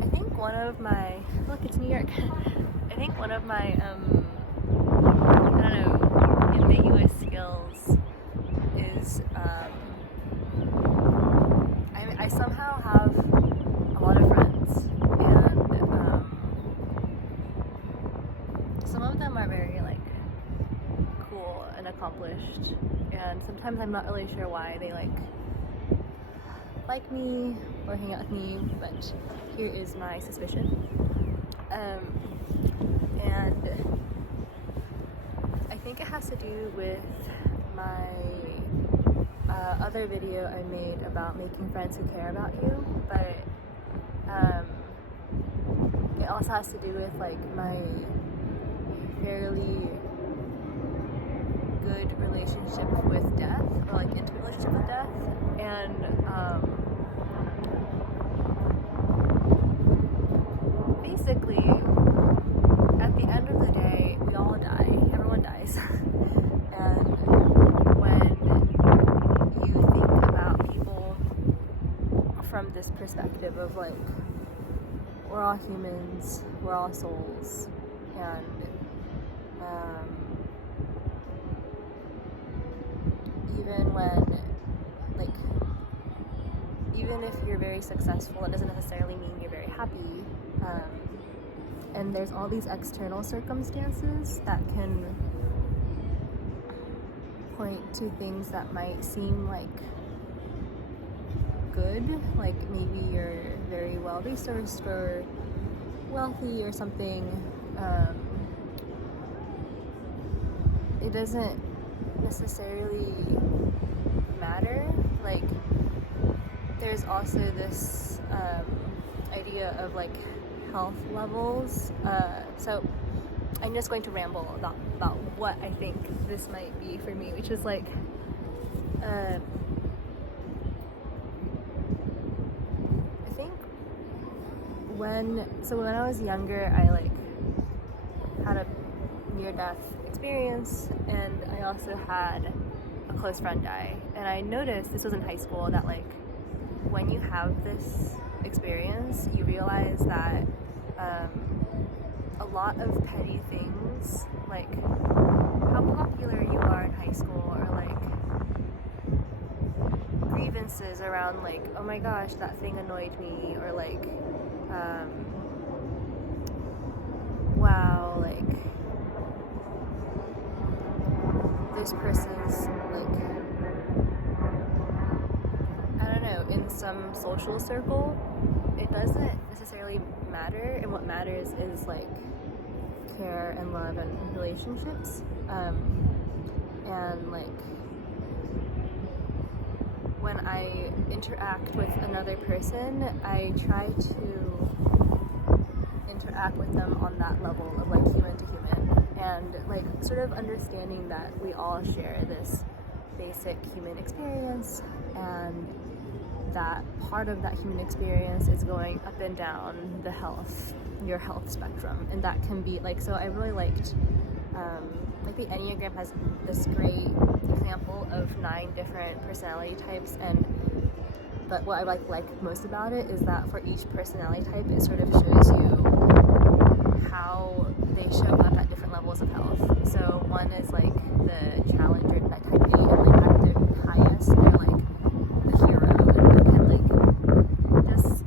I think one of my, look, it's New York. I think one of my, I don't know, ambiguous skills is, I somehow have a lot of friends, and some of them are very, like, cool and accomplished, and sometimes I'm not really sure why they, like me or hang out with me, but here is my suspicion. And I think it has to do with my other video I made about making friends who care about you, but it also has to do with like my fairly good relationship with death, or like intimate relationship with death, and basically at the end of the day we all die, everyone dies. And when you think about people from this perspective of like, we're all humans, we're all souls, and even when, like, even if you're very successful, it doesn't necessarily mean you're very happy. And there's all these external circumstances that can point to things that might seem like good, like maybe you're very well resourced or wealthy or something. It doesn't necessarily matter. Like, there's also this idea of like health levels. So I'm just going to ramble about what I think this might be for me, which is like I think when I was younger, I like had a near-death experience, and I also had a close friend die. And I noticed, this was in high school, that like when you have this experience, you realize that a lot of petty things, like how popular you are in high school, or like grievances around like, oh my gosh, that thing annoyed me, or like wow, like this person's like, I don't know, in some social circle, it doesn't necessarily matter, and what matters is like care and love and relationships. And like when I interact with another person, I try to interact with them on that level of like human to human, and like sort of understanding that we all share this basic human experience, and that part of that human experience is going up and down your health spectrum. And that can be like, so I really liked like the Enneagram has this great example of 9 different personality types, but what I like most about it is that for each personality type, it sort of shows you how they show up at different levels of health. So one is like the challenger, that type A, and like at their highest, they're like the hero, and they can like just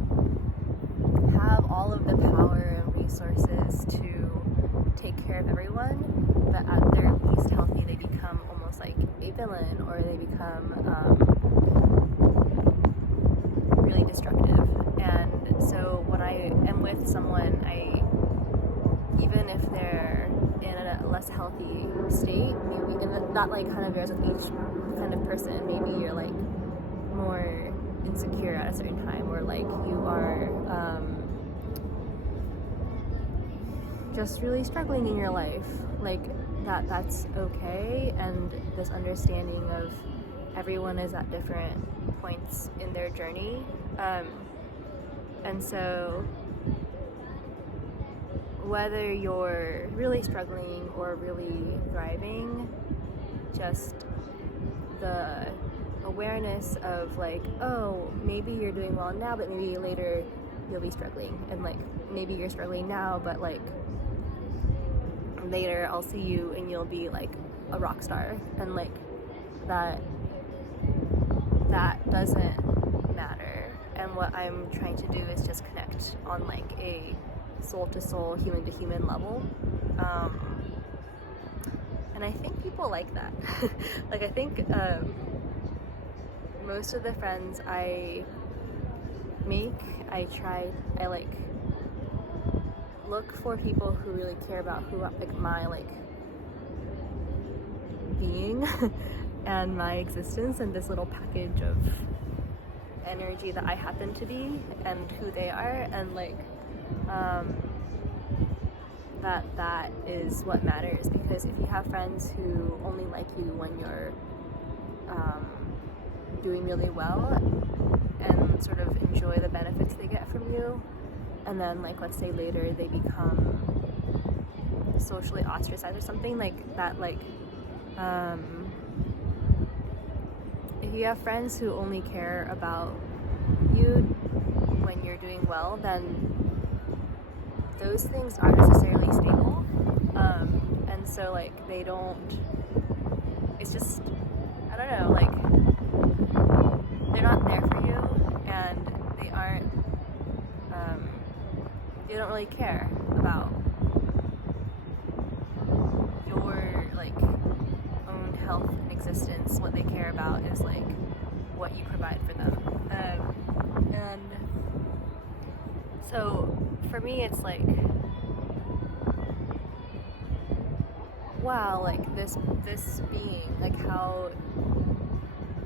have all of the power and resources to take care of everyone, but at their least healthy, they become almost like a villain, or they become really destructive. And so when I am with someone, even if they're in a less healthy state, maybe, and that like kind of varies with each kind of person. Maybe you're like more insecure at a certain time, or like you are just really struggling in your life, like that's okay. And this understanding of everyone is at different points in their journey, and so whether you're really struggling or really thriving, just the awareness of like, oh, maybe you're doing well now, but maybe later you'll be struggling, and like maybe you're struggling now, but like later I'll see you and you'll be like a rock star, and like that doesn't matter. And what I'm trying to do is just connect on like a soul to soul, human to human level. And I think people like that. Like I think most of the friends I make, I like look for people who really care about who, like, my like being and my existence, and this little package of energy that I happen to be and who they are, and like that is what matters. Because if you have friends who only like you when you're doing really well and sort of enjoy the benefits they get from you, and then like let's say later they become socially ostracized or something like that, like if you have friends who only care about you when you're doing well, then those things aren't necessarily stable, and so like they don't, it's just, I don't know, like they're not there for you, and they aren't they don't really care about your like own health and existence. What they care about is like what you provide for them, and so for me it's like, wow, like this being, like how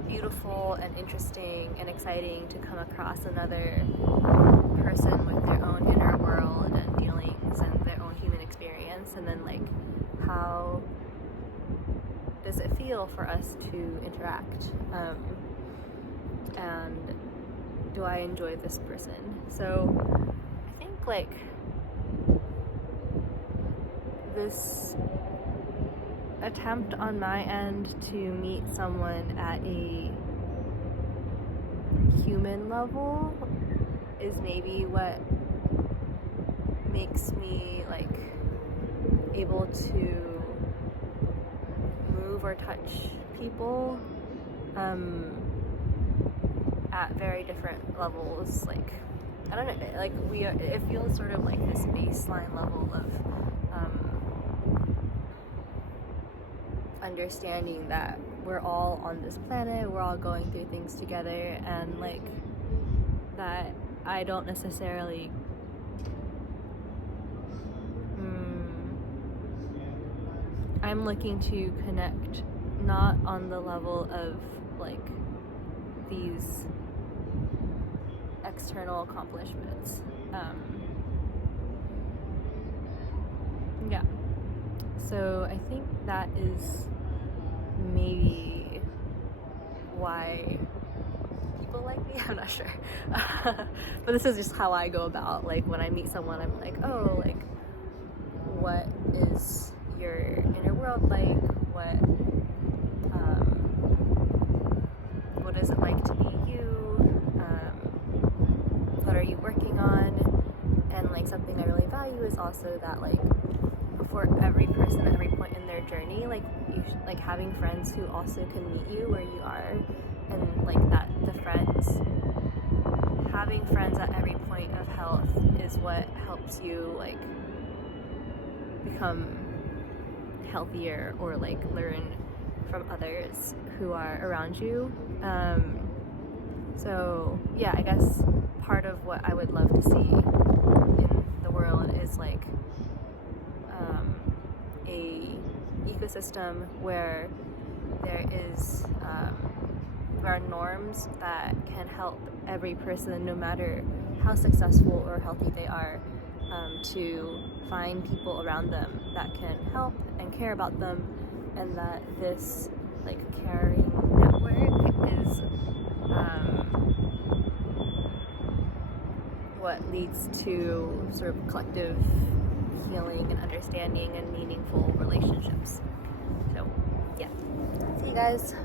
beautiful and interesting and exciting to come across another person with their own inner world and feelings and their own human experience, and then like how does it feel for us to interact, and do I enjoy this person? So I think like this attempt on my end to meet someone at a human level is maybe what makes me like able to move or touch people at very different levels. Like I don't know, like it feels sort of like this baseline level of understanding that we're all on this planet, we're all going through things together, and like that I don't necessarily I'm looking to connect not on the level of like these external accomplishments. Yeah. So I think that is maybe why people like me. I'm not sure. But this is just how I go about, like when I meet someone, I'm like, oh, like what is your inner world like? What is it like to be you? What are you working on? And like something I really value is also that like for every person at every point in their journey, like you like having friends who also can meet you where you are, and like that having friends at every point of health is what helps you like become healthier or like learn from others who are around you. So yeah, I guess part of what I would love to see in the world is like a ecosystem where there are norms that can help every person, no matter how successful or healthy they are, to find people around them that can help and care about them, and that this like caring network is what leads to sort of collective healing and understanding and meaningful relationships. So yeah, see you guys.